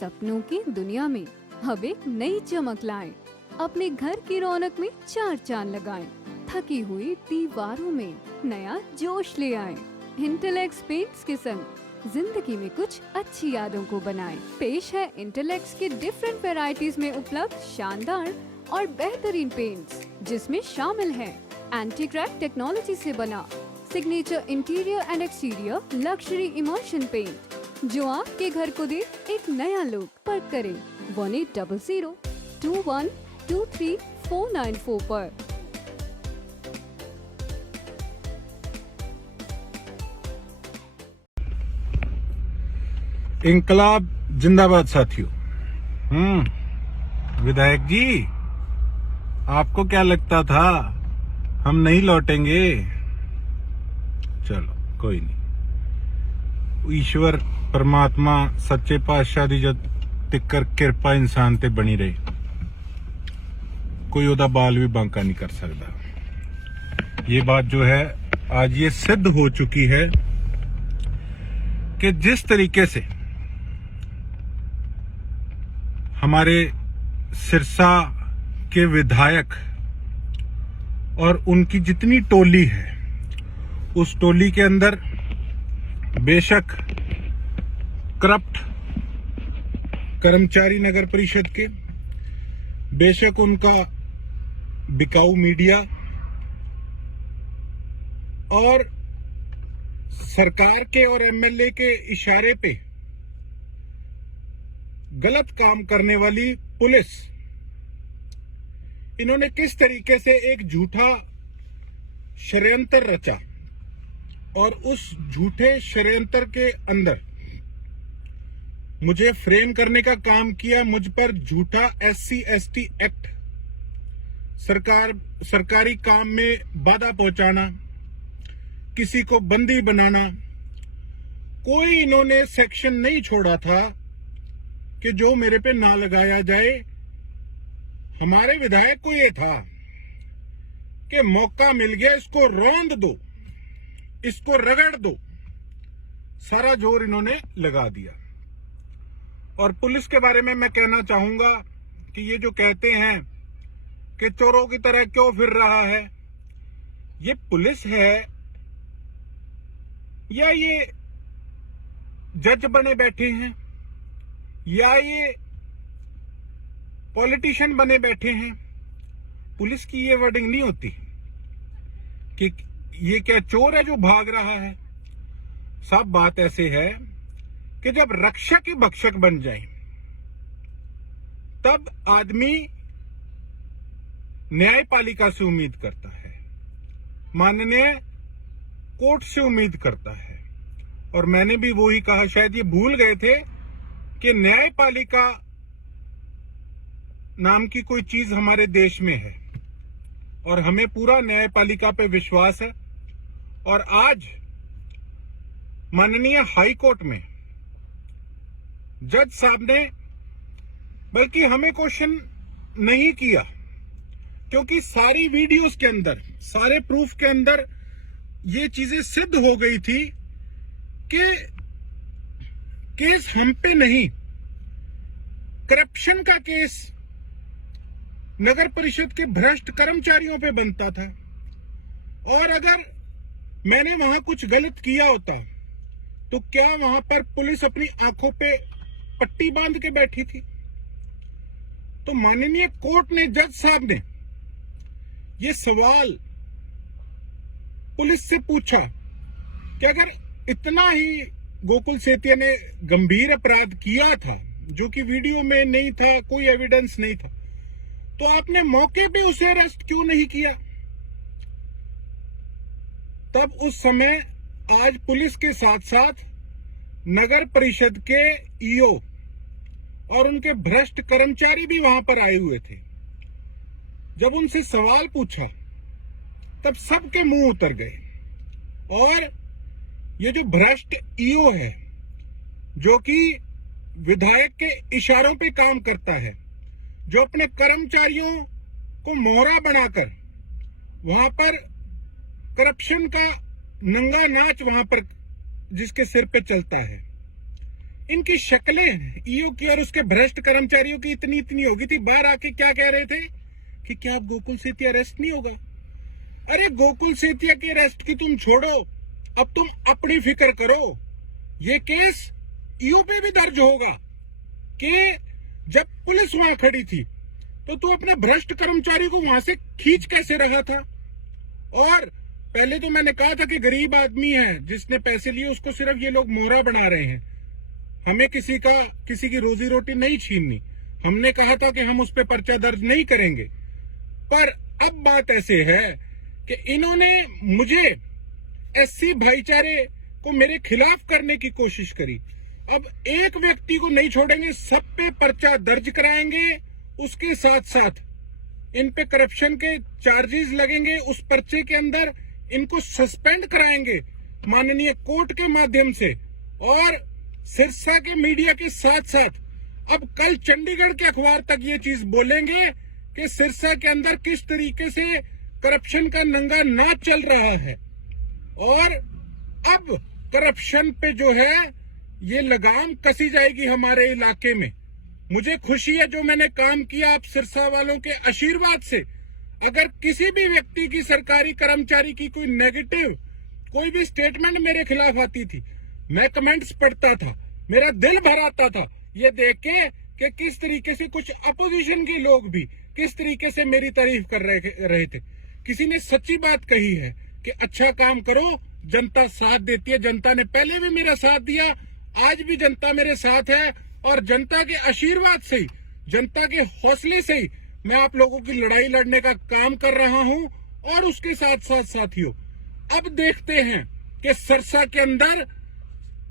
सपनों की दुनिया में अब एक नई चमक लाएं। अपने घर की रौनक में चार चांद लगाएं। थकी हुई दीवारों में नया जोश ले आएं। इंटेलेक्स पेंट्स के संग जिंदगी में कुछ अच्छी यादों को बनाएं। पेश है इंटेलेक्स के डिफरेंट वैरायटीज में उपलब्ध शानदार और बेहतरीन पेंट्स, जिसमें शामिल है एंटी क्रैक टेक्नोलॉजी से बना signature interior and exterior luxury immersion paint, जो आपके घर को दे एक नया लुक। पर करें 180021234494 पर। इंकलाब जिंदाबाद साथियों। विधायक जी, आपको क्या लगता था हम नहीं लौटेंगे? चलो कोई नहीं, ईश्वर परमात्मा सच्चे पातशाह दी जद तिक्कर किरपा इंसान ते बनी रही, कोई ओदा बाल भी बांका नहीं कर सकता। ये बात जो है आज ये सिद्ध हो चुकी है कि जिस तरीके से हमारे सिरसा के विधायक और उनकी जितनी टोली है, उस टोली के अंदर बेशक करप्ट कर्मचारी नगर परिषद के, बेशक उनका बिकाऊ मीडिया और सरकार के और एमएलए के इशारे पे गलत काम करने वाली पुलिस, इन्होंने किस तरीके से एक झूठा षड्यंत्र रचा और उस झूठे षड्यंत्र के अंदर मुझे फ्रेम करने का काम किया। मुझ पर झूठा SC/ST एक्ट, सरकारी काम में बाधा पहुंचाना, किसी को बंदी बनाना, कोई इन्होंने सेक्शन नहीं छोड़ा था कि जो मेरे पे ना लगाया जाए। हमारे विधायक को यह था कि मौका मिल गया, इसको रौंद दो, इसको रगड़ दो। सारा जोर इन्होंने लगा दिया। और पुलिस के बारे में मैं कहना चाहूंगा कि ये जो कहते हैं कि चोरों की तरह क्यों फिर रहा है, ये पुलिस है या ये जज बने बैठे हैं या ये पॉलिटिशियन बने बैठे हैं? पुलिस की ये वर्डिंग नहीं होती कि ये क्या चोर है जो भाग रहा है। सब बात ऐसे है कि जब रक्षक ही भक्षक बन जाए, तब आदमी न्यायपालिका से उम्मीद करता है, माननीय कोर्ट से उम्मीद करता है। और मैंने भी वही कहा, शायद ये भूल गए थे कि न्यायपालिका नाम की कोई चीज हमारे देश में है और हमें पूरा न्यायपालिका पे विश्वास है। और आज माननीय हाई कोर्ट में जज साहब ने बल्कि हमें क्वेश्चन नहीं किया, क्योंकि सारी वीडियोस के अंदर, सारे प्रूफ के अंदर ये चीजें सिद्ध हो गई थी कि केस हम पे नहीं, करप्शन का केस नगर परिषद के भ्रष्ट कर्मचारियों पे बनता था। और अगर मैंने वहां कुछ गलत किया होता तो क्या वहां पर पुलिस अपनी आंखों पे पट्टी बांध के बैठी थी? तो माननीय कोर्ट ने, जज साहब ने ये सवाल पुलिस से पूछा कि अगर इतना ही गोकुल सेतिया ने गंभीर अपराध किया था, जो कि वीडियो में नहीं था, कोई एविडेंस नहीं था, तो आपने मौके पे उसे अरेस्ट क्यों नहीं किया? तब उस समय आज पुलिस के साथ साथ नगर परिषद के ईओ और उनके भ्रष्ट कर्मचारी भी वहां पर आए हुए थे। जब उनसे सवाल पूछा तब सबके मुंह उतर गए। और ये जो भ्रष्ट ईओ है, जो कि विधायक के इशारों पे काम करता है, जो अपने कर्मचारियों को मोहरा बनाकर वहां पर करप्शन का नंगा नाच वहां पर जिसके सिर पे चलता है, इनकी शक्लें ईओ की और उसके भ्रष्ट कर्मचारियों की इतनी इतनी होगी थी। बाहर आके क्या कह रहे थे कि क्या अब गोकुल सेतिया अरेस्ट नहीं होगा। अरे गोकुल सेतिया की अरेस्ट की तुम छोड़ो, अब तुम अपनी फिक्र करो। ये केस ईओ पे भी दर्ज होगा कि जब पुलिस वहां खड़ी थी तो तू अपने भ्रष्ट कर्मचारी को वहां से खींच कैसे रहा था। और पहले तो मैंने कहा था कि गरीब आदमी है जिसने पैसे लिए, उसको सिर्फ ये लोग मोहरा बना रहे हैं, हमें किसी की रोजी रोटी नहीं छीननी। हमने कहा था कि हम उस पर पर्चा दर्ज नहीं करेंगे। पर अब बात ऐसे है कि इन्होंने मुझे एससी भाईचारे को मेरे खिलाफ करने की कोशिश करी। अब एक व्यक्ति को नहीं छोड़ेंगे, सब पे पर्चा दर्ज कराएंगे, उसके साथ साथ इन पे करप्शन के चार्जेस लगेंगे। उस पर्चे के अंदर इनको सस्पेंड कराएंगे माननीय कोर्ट के माध्यम से। और सिरसा के मीडिया के साथ साथ अब कल चंडीगढ़ के अखबार तक ये चीज बोलेंगे कि सिरसा के अंदर किस तरीके से करप्शन का नंगा नाच चल रहा है। और अब करप्शन पे जो है ये लगाम कसी जाएगी हमारे इलाके में। मुझे खुशी है जो मैंने काम किया आप सिरसा वालों के आशीर्वाद से। अगर किसी भी व्यक्ति की, सरकारी कर्मचारी की कोई नेगेटिव कोई भी स्टेटमेंट मेरे खिलाफ आती थी, मैं कमेंट्स पढ़ता था, मेरा दिल भर आता था ये देख के कि किस तरीके से कुछ अपोजिशन के लोग भी किस तरीके से मेरी तारीफ कर रहे थे। किसी ने सच्ची बात कही है कि अच्छा काम करो, जनता साथ देती है। जनता ने पहले भी मेरा साथ दिया, आज भी जनता मेरे साथ है। और जनता के आशीर्वाद से ही, जनता के हौसले से ही मैं आप लोगों की लड़ाई लड़ने का काम कर रहा हूं। और उसके साथ साथ साथियों, अब देखते हैं कि सिरसा के अंदर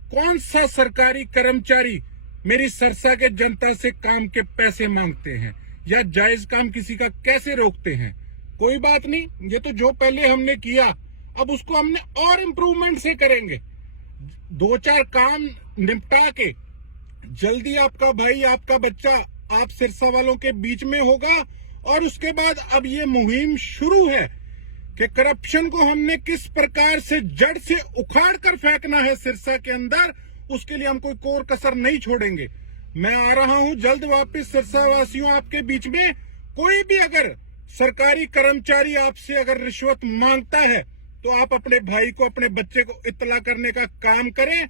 कौन सा सरकारी कर्मचारी मेरी सिरसा के जनता से काम के पैसे मांगते हैं या जायज काम किसी का कैसे रोकते हैं। कोई बात नहीं, ये तो जो पहले हमने किया अब उसको हमने और इम्प्रूवमेंट से करेंगे। 2-4 काम निपटा के जल्दी आपका भाई, आपका बच्चा आप सिरसा वालों के बीच में होगा। और उसके बाद अब ये मुहिम शुरू है कि करप्शन को हमने किस प्रकार से जड़ से उखाड़ कर फेंकना है सिरसा के अंदर। उसके लिए हम कोई कोर कसर नहीं छोड़ेंगे। मैं आ रहा हूं जल्द वापस सिरसा वासियों आपके बीच में। कोई भी अगर सरकारी कर्मचारी आपसे अगर रिश्वत मांगता है तो आप अपने भाई को, अपने बच्चे को इत्तला करने का काम करें।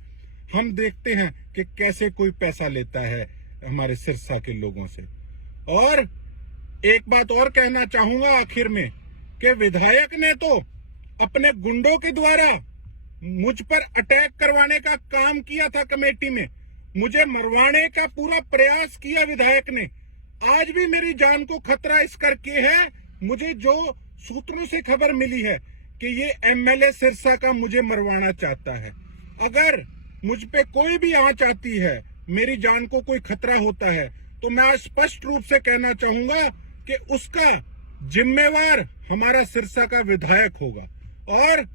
हम देखते हैं कि कैसे कोई पैसा लेता है हमारे सिरसा के लोगों से। और एक बात और कहना चाहूंगा आखिर में कि विधायक ने तो अपने गुंडों के द्वारा मुझ पर अटैक करवाने का काम किया था कमेटी में, मुझे मरवाने का पूरा प्रयास किया विधायक ने। आज भी मेरी जान को खतरा इस करके है, मुझे जो सूत्रों से खबर मिली है कि ये एमएलए सिरसा का मुझे मरवाना चाहता है। अगर मुझ पे कोई भी आंच आती है, मेरी जान को कोई खतरा होता है, तो मैं स्पष्ट रूप से कहना चाहूंगा कि उसका जिम्मेवार हमारा सिरसा का विधायक होगा। और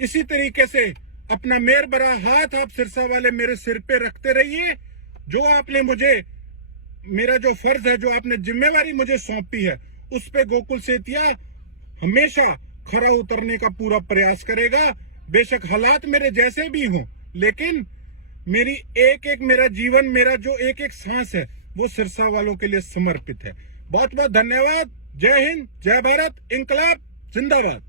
इसी तरीके से अपना मेहर भरा हाथ आप सिरसा वाले मेरे सिर पे रखते रहिए। जो आपने मुझे, मेरा जो फर्ज है, जो आपने जिम्मेवारी मुझे सौंपी है, उस पे गोकुल सेतिया हमेशा खरा उतरने का पूरा प्रयास करेगा। बेशक हालात मेरे जैसे भी हों, लेकिन मेरी एक मेरा जीवन, मेरा जो एक सांस है, वो सिरसा वालों के लिए समर्पित है। बहुत बहुत धन्यवाद। जय हिंद, जय भारत, इंकलाब जिंदाबाद।